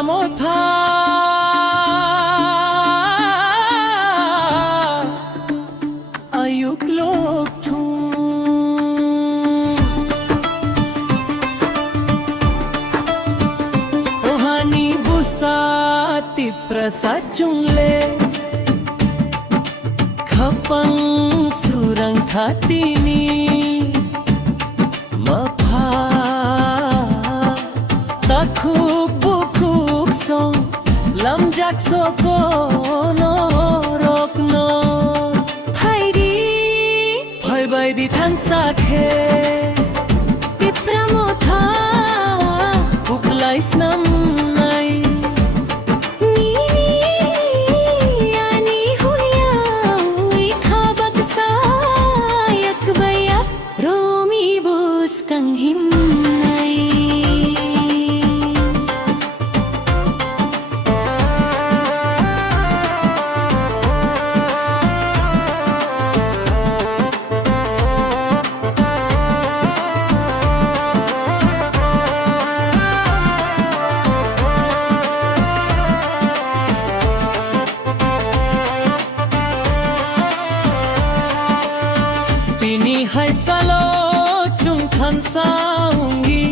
pramotha ayuk lok thu ohani busati prasad jungle khapang surang thatini mapha takhuk bukuk song lamjak sokono rokno thairi bhai bai di than sakhe tipramotha kuklais nam nai Pini hai salo chung than saungi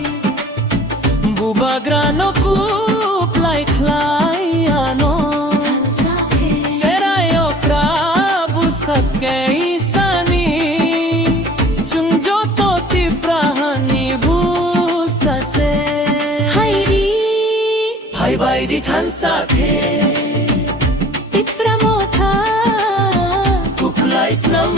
bubagrano kup lai khlai ano serayo krabu sakai sani chung joto ti prahani busase hairi bhai bai di than sakhe tipramotha kuplai snam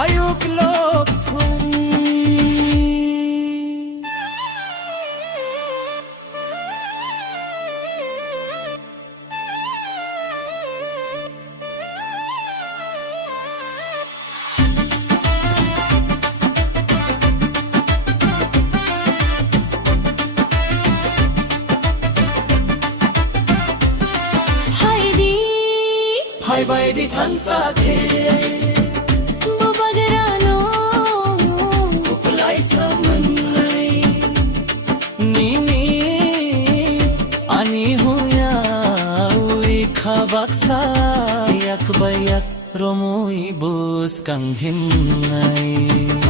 ayuk lok thum haidi bhai bai di than sakhe baksa yak bayak romoi bus kang himnai